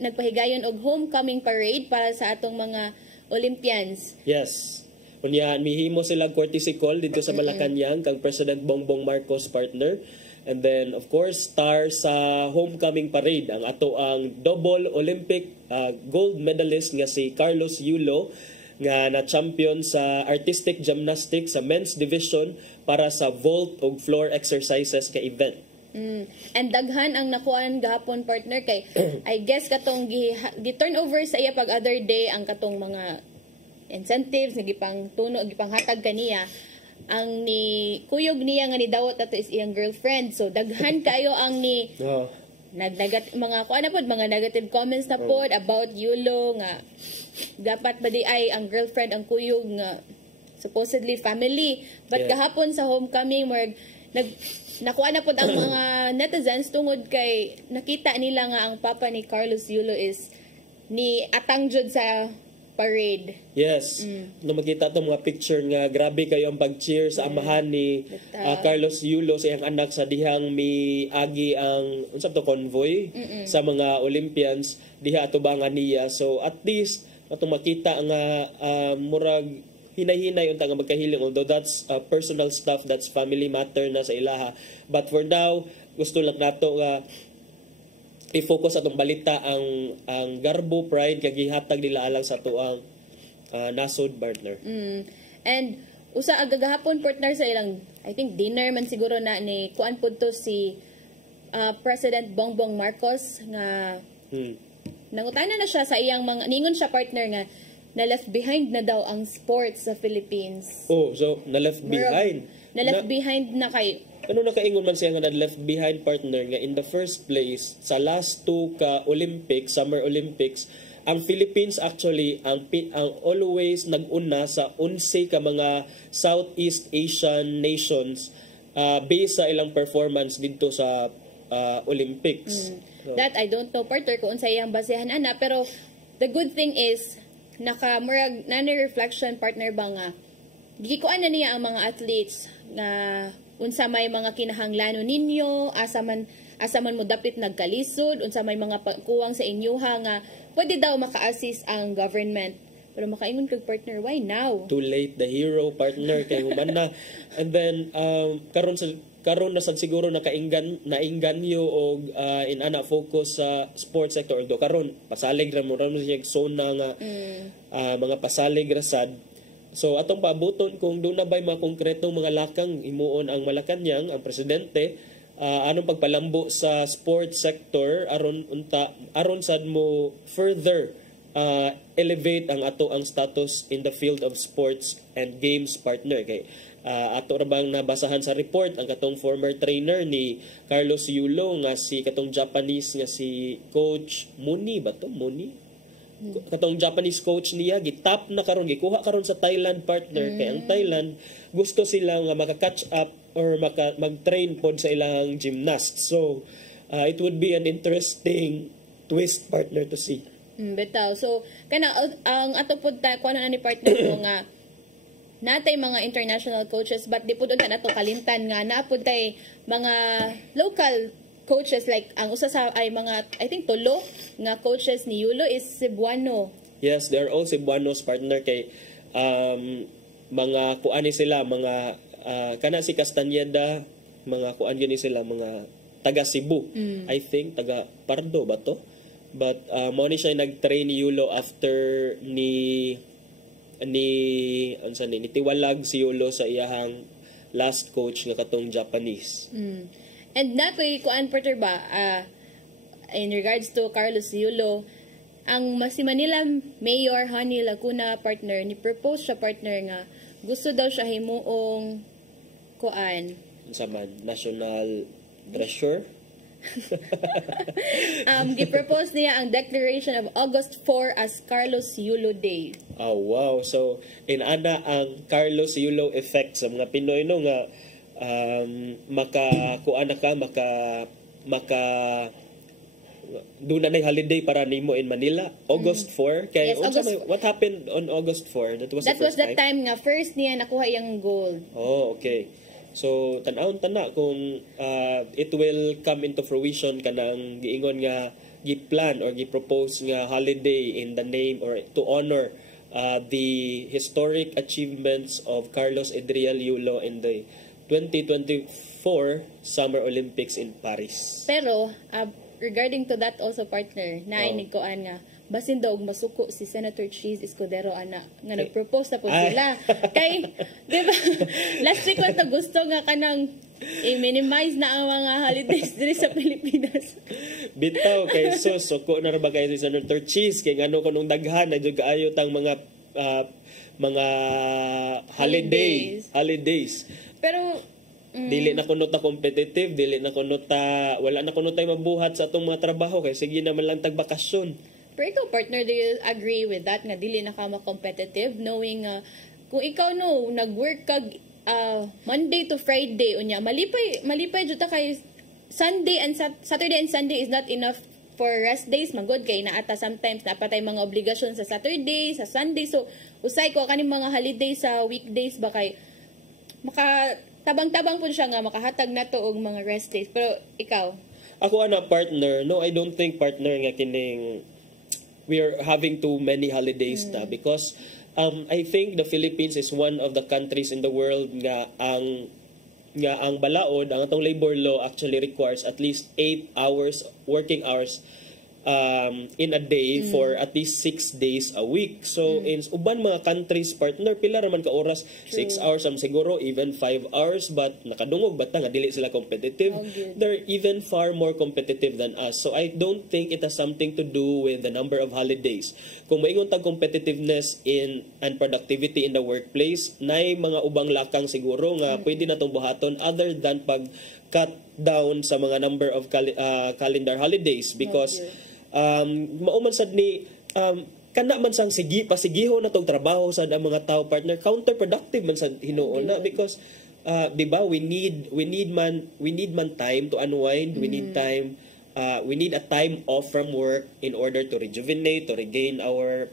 nagpahigayon og homecoming parade para sa atong mga Olympians. Yes. Unya mihimo sila courtesy call dito sa Malacañang kang President Bongbong Marcos partner. And then of course star sa homecoming parade ang ato ang double Olympic gold medalist nga si Carlos Yulo nga na-champion sa artistic gymnastics sa men's division para sa vault ug floor exercises ka event. And daghan ang nakuan gahapon partner kay I guess katong gi-turn over sa iya pag other day ang katong mga incentives nga gipang tuno gipang hatag kaniya ang ni kuyog niya nga ni dawat ato is iyang girlfriend. So daghan kayo ang ni mga kuan na pod mga negative comments na pod about Yulo nga dapat ba di ay ang girlfriend ang kuyog nga supposedly family, but kahapon sa homecoming nakuha na pod ang mga netizens tungod kay nakita nila nga ang papa ni Carlos Yulo is ni atang jud sa parade. Yes. No makita to mga picture nga grabe kayo ang pag-cheer sa amahan ni Carlos Yulo sa iyang anak sa dihang mi agi ang unsa to convoy sa mga Olympians diha atubangan niya. So at least atong makita nga murag hinay-hinay unta nga magkahiling, although that's personal stuff, that's family matter na sa ilaha. But for now, gusto lang nato nga i-focus atong balita ang Garbo Pride kay gihatag nila alang sa tuang nasod partner. And usa agagahapon partner sa ilang I think dinner man siguro na ni kuan pud to si President Bongbong Marcos nga nangutana na siya sa iyang mga ningon siya partner nga na left behind na daw ang sports sa Philippines. Oh, so na left behind. Na left behind na kay ano nakaingon man siya nga na left behind partner nga in the first place sa last 2 ka Olympics, Summer Olympics, ang Philippines actually ang always nag-una sa 11 ka mga Southeast Asian nations based sa ilang performance dito sa Olympics. So, that I don't know partner kung unsa iyang basehan ana, pero the good thing is nakamurag reflection partner ba nga gikuan na niya ang mga athletes nga unsa may mga kinahanglanon ninyo, asa man mo dapit nagkalisod, unsa may mga kuwang sa inyuha nga pwede daw maka-assist ang government. Pero makaingon kag partner, why now? Too late, the hero partner kay human na. And then karon na sad siguro nainggan yo og inana focus sa sports sector do karon pasalig ra mo siya zona nga mga pasalig ra sad. So atong paabuton kung doon na ba'y mga konkretong mga lakang imuon ang Malacañang, ang presidente, anong pagpalambo sa sports sector aron sad mo further elevate ang status in the field of sports and games partner kay ato ra bang nabasahan sa report ang katong former trainer ni Carlos Yulo nga si katong Japanese nga si Coach Muni ba to? Muni? Katong Japanese coach niya gitap na karon gikuha karon sa Thailand partner kay ang Thailand gusto sila nga maka-catch up or mag-train pod sa ilang gymnasts. So it would be an interesting twist partner to see. Bitaw. So kana ang ato pod ta kuno ani partner mo nga natay mga international coaches but di pud unta nato kalimtan nga naapod tay mga local coaches like ang usa sa ay mga I think tulo nga coaches ni Yulo is Cebuano. Yes, they are all Cebuanos partner kay mga kuan ni sila mga kana si Castañeda mga kuan ni sila mga taga Cebu. I think taga Pardo ba to? But mo ni siya nag-train ni Yulo after ni tiwalag si Yulo sa iyahang last coach nga katong Japanese. And nakoy kuan partner ba in regards to Carlos Yulo, ang si Manila Mayor Honey Lacuna partner ni propose siya partner nga gusto daw siya himuong kuan sa national treasure. Gipropose niya ang declaration of August 4 as Carlos Yulo Day. Oh wow, so inana ang Carlos Yulo effect sa mga Pinoy no nga maka doon na holiday para nimo in Manila August 4 kay yes, what happened on August 4 that was the time nga first niya nakuha yung gold. Oh okay, so tan-awon tana kung it will come into fruition kanang giingon nga gi-plan or gi-propose nga holiday in the name or to honor the historic achievements of Carlos Edriel Yulo in the 2024 Summer Olympics in Paris. Pero regarding to that also partner, nainig ko nga basin daw masuko si Senator Cheese Escudero ana nga nagpropose na po sila. Kay di ba last week na gusto nga kanang i-minimize na ang mga holidays diri sa Pilipinas. Bitaw kay suko na ra ba kay si Senator Cheese kay ngano kunong daghan na jud kaayo tang mga holidays. Pero dili na kuno ta competitive, dili na kuno ta wala na kuno tay mabuhat sa atong mga trabaho kay sige naman lang tag bakasyon. Pero ikaw partner, do you agree with that nga dili na ka ma-competitive knowing kung ikaw no nag-work kag Monday to Friday unya malipay jud ta kay Sunday and Saturday and Sunday is not enough for rest days magod kay naata sometimes napatay mga obligasyon sa Saturday, sa Sunday. So usay ko kaning mga holiday sa weekdays ba kay tabang-tabang po siya nga makahatag na to og mga rest days. Pero ikaw? Ako ana partner, no, I don't think partner nga kining we are having too many holidays na because I think the Philippines is one of the countries in the world nga ang balaod, ang atong labor law actually requires at least 8 hours working hours in a day for at least 6 days a week. So in uban mga countries partner pila raman ka oras, 6 hours am siguro, even 5 hours, but nakadungog bata nga dili sila competitive. They're even far more competitive than us. So I don't think it has something to do with the number of holidays. Kung moingon tag competitiveness and productivity in the workplace, nay mga ubang lakang siguro nga pwede natong buhaton other than pag cut down sa mga number of calendar holidays because mauman sad ni kana man sang pasigiho na tong trabaho sa mga tao partner, counterproductive man sad hinuon na because di ba we need man time to unwind. We need time, we need a time off from work in order to rejuvenate, to regain our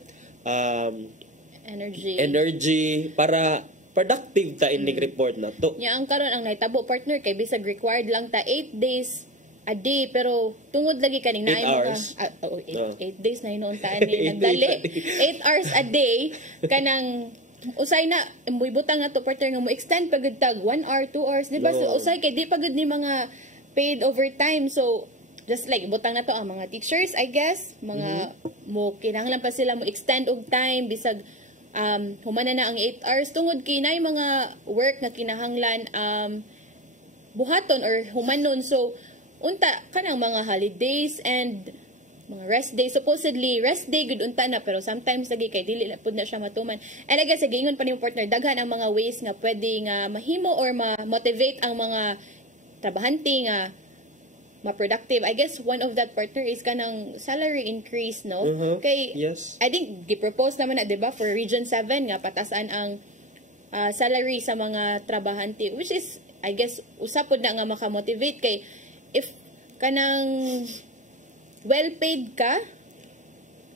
energy para productive ta ining report na to. Nya ang karon ang naitabo partner kay bisag required lang ta 8 days a day pero tungod lagi kaning naay mga 8 days na hinuon ta ni nagdali 8 hours a day kanang usay na imboy butang na to partner nga mo extend pagud tag 1 hour 2 hours di ba? So usay kay di pagud ni mga paid overtime. So just like butang na to ang mga teachers I guess mga mo kinahanglan pa sila mo extend og time bisag humana na ang 8 hours tungod kay naay mga work nga kinahanglan buhaton or humanon. So unta kanang mga holidays and mga rest days, supposedly rest day gud unta na pero sometimes lagi kay dili na pud na siya matuman. And I guess gingon pa ni partner daghan ang mga ways nga pwede nga mahimo or ma-motivate ang mga trabahante nga ma-productive. I guess one of that partner is kanang salary increase, no? Kay I think gi-propose naman na 'di ba for Region 7 nga patasan ang salary sa mga trabahante, which is I guess usapod na nga maka-motivate kay if kanang well paid ka,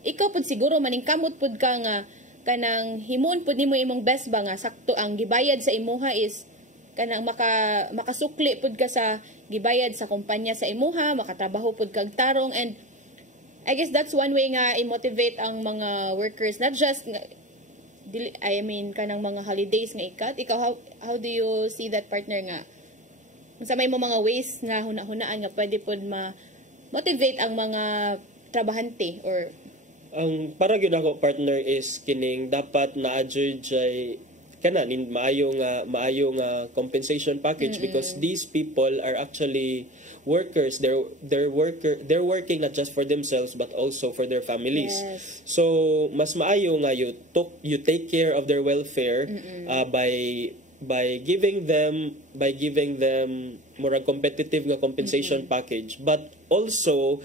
ikaw pud siguro maning kamot pud ka nga kanang himon pud nimo imong best ba nga sakto ang gibayad sa imuha is kanang makasukli pud ka sa gibayad sa kumpanya sa imuha, makatrabaho pud kag tarong. And I guess that's one way nga i-motivate ang mga workers, not just I mean kanang mga holidays nga ikat. Ikaw how do you see that partner nga? Unsa may mo mga ways nga hunahunaan nga pwede pod ma-motivate ang mga trabahante or ang para gyud ako partner is kining dapat na-adjudge kana nin maayo nga compensation package because these people are actually workers. They're working not just for themselves but also for their families. So mas maayo nga you take care of their welfare by giving them more competitive nga compensation package, but also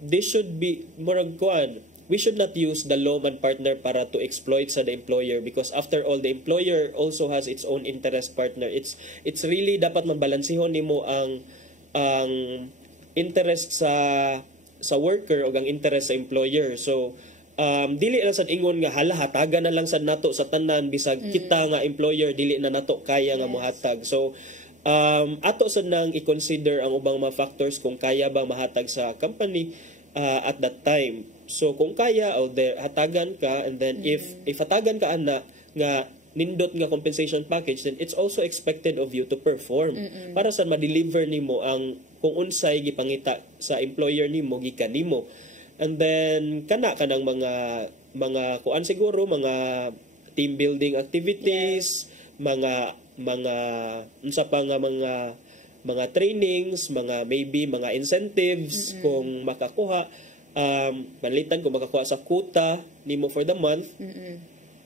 they should be more kuan. We should not use the law man partner para to exploit sa the employer because after all the employer also has its own interest partner. It's really dapat mabalansihon nimo ang interest sa worker o ang interest sa employer. So dili lang sad ingon nga hatagan na lang sad nato sa tanan bisag kita nga employer dili na nato kaya nga mohatag. So ato sad nang i-consider ang ubang mga factors kung kaya bang mahatag sa company at that time. So kung kaya hatagan ka, and then if hatagan ka ana nga nindot nga compensation package, then it's also expected of you to perform para sa ma-deliver nimo ang kung unsay gipangita sa employer nimo gikan nimo. And then kanang mga kuan siguro mga team building activities, mga unsa pa nga mga trainings, maybe mga incentives kung makakuha, manlitan kung makakuha sa quota nimo for the month.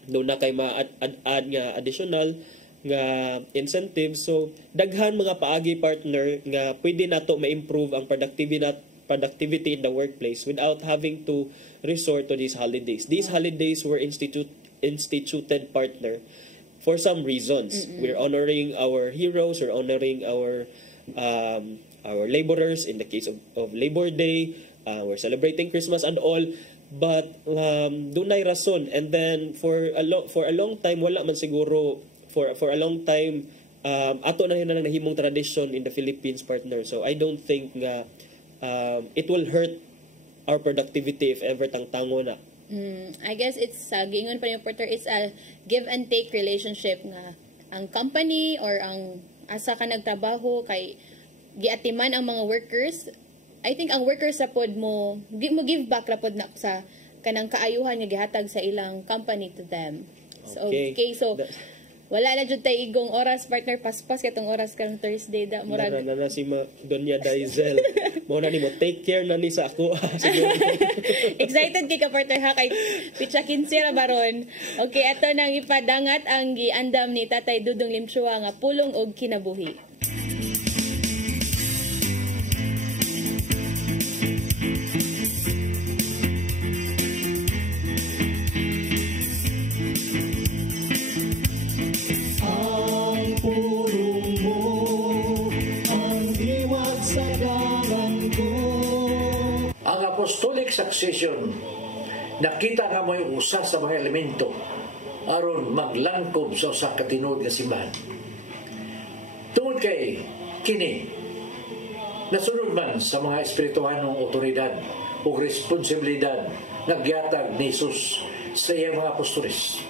Doon na kay ma-add nga additional nga incentives. So daghan mga paagi partner nga pwede nato ma-improve ang productivity in the workplace without having to resort to these holidays. These holidays were instituted partner for some reasons. We're honoring our heroes, we're honoring our our laborers in the case of Labor Day. We're celebrating Christmas and all, but dunay rason. And then for a long time wala man siguro for a long time ato na yun ang nahimong tradition in the Philippines, partner. So I don't think nga it will hurt our productivity if ever tangtango na. I guess it's giingon pa ni partner, it's a give and take relationship nga ang company or ang asa ka nagtrabaho kay giatiman ang mga workers. I think ang workers sa pod mo give back ra pod na sa kanang kaayuhan nga gihatag sa ilang company to them. So so wala na jud tay igong oras, partner, paspas katong oras karong Thursday da murag na si Donya Daizel. Mo na nimo take care na ni sa ako. Excited kay ka, partner, ha, kay pitsa 15 ra baron. Okay, ato nang ipadangat ang giandam ni Tatay Dudong Limchua nga pulong og kinabuhi. Apostolic succession, nakita nga may usa sa mga elemento aron maglangkob sa usa ka tinuod nga simbahan. Tungod kay kini nasunod man sa mga espirituhanong otoridad o responsibilidad nga gihatag ni Jesus sa iyang mga apostoles.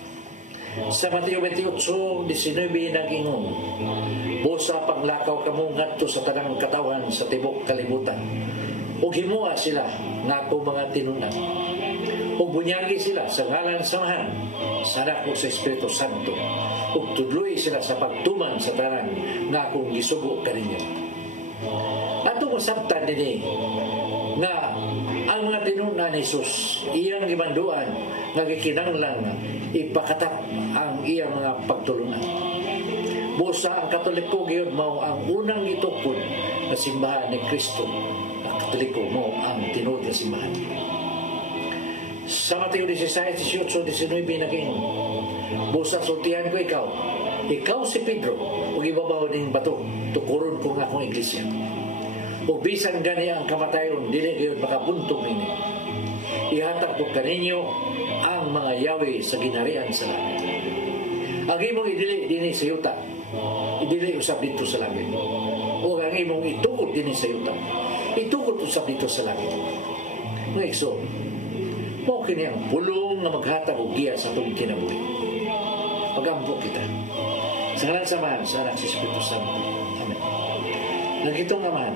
Sa Mateo 28:19 nag-ingon, busa panglakaw kamo ngadto sa tanang katawan sa tibok kalibutan. O himuha sila nga akong mga tinunan. O bunyagi sila sa ngalan samahan sa anak o sa Espiritu Santo. O tudloy sila sa pagtuman sa tanan nga akong gisugo kaninyo. Ato masabtan din nga ang mga tinunan ni Jesus iyang gibanduan nga gikinanglang ipakatak ang iyang mga pagtulungan. Busa ang Katoliko gyud mao ang unang gitukod na simbahan ni Kristo. Katoliko mo ang tinuod na simbahan. Sa Mateo 16:18-19 nag-ingon, busa sultihan ko ikaw si Pedro, ug ibabaw ning bato, tukuron ko nga akong iglesia. Ug bisan gani ang kamatayon, dili gyud makabuntong nini. Ihatag ko kaninyo ang mga yawi sa ginharian sa langit. Ang imong idili dinhi sa yuta, idili usab dito sa langit. O ang imong itukod dinhi sa yuta, itukod usab dito sa langit. Mga igsoon, mao kini ang pulong nga maghatag og giya sa atong kinabuhi. Pagampo kita. Sa ngalan samahan sa anak sa Espiritu Santo. Amen. Nagitong naman,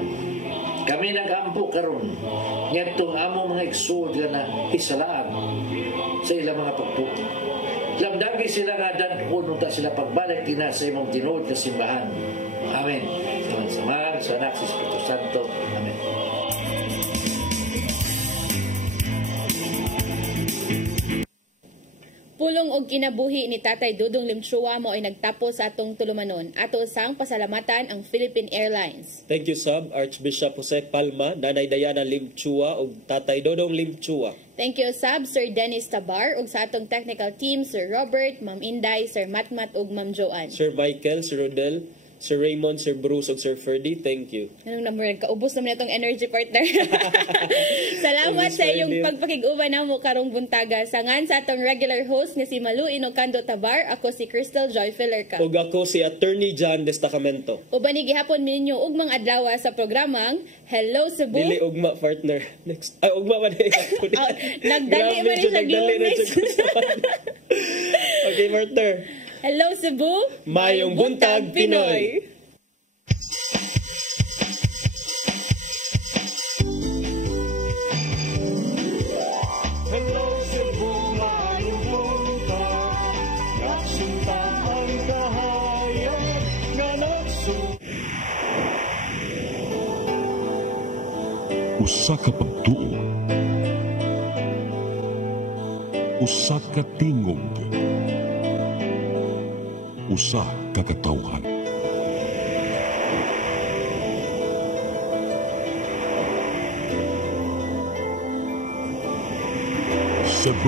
kami nagampo karon ngadtong amo mga igsoon na isalaan sa ilang mga pagtuo. Lamdagi sila nga dan-on unta sila pagbalik tina sa imong tinuod nga simbahan. Amen. Samahan sa anak sa Espiritu Santo. Amen. Pulong og kinabuhi ni Tatay Dudong Limchua mo ay nagtapos sa atong tulumanon. Ato sang pasalamatan ang Philippine Airlines. Thank you, Sub Archbishop Jose Palma, Nanay Diana Limchua ug Tatay Dudong Limchua. Thank you, Sub Sir Dennis Tabar ug sa atong technical team, Sir Robert, Ma'am Inday, Sir Matmat ug Ma'am Joanne. Sir Michael, Sir Rodel, Sir Raymond, Sir Bruce ug Sir Ferdy, thank you. Anong number? Kaubos naman itong energy, partner. Salamat sa iyong pagpakig-uban na mo karong buntaga. Sangan sa atong regular host nga si Malu Inocando Tabar, ako si Crystal Joy Fillerca. Ug ako si Attorney John Destacamento. Uban ni gihapon ninyo ugmang adlaw sa programang Hello Cebu. Dili ugma, partner. Next. Ay, ugma man din. Nagdali man siya Lunes. Okay, partner. Hello Cebu, Mayong Buntag Pinoy. Hello Cebu, mayong buntag, nagsunta ang kahayag nga Usa ka pagtuo, usa ka tingog, usa ka katawhan. Cebu.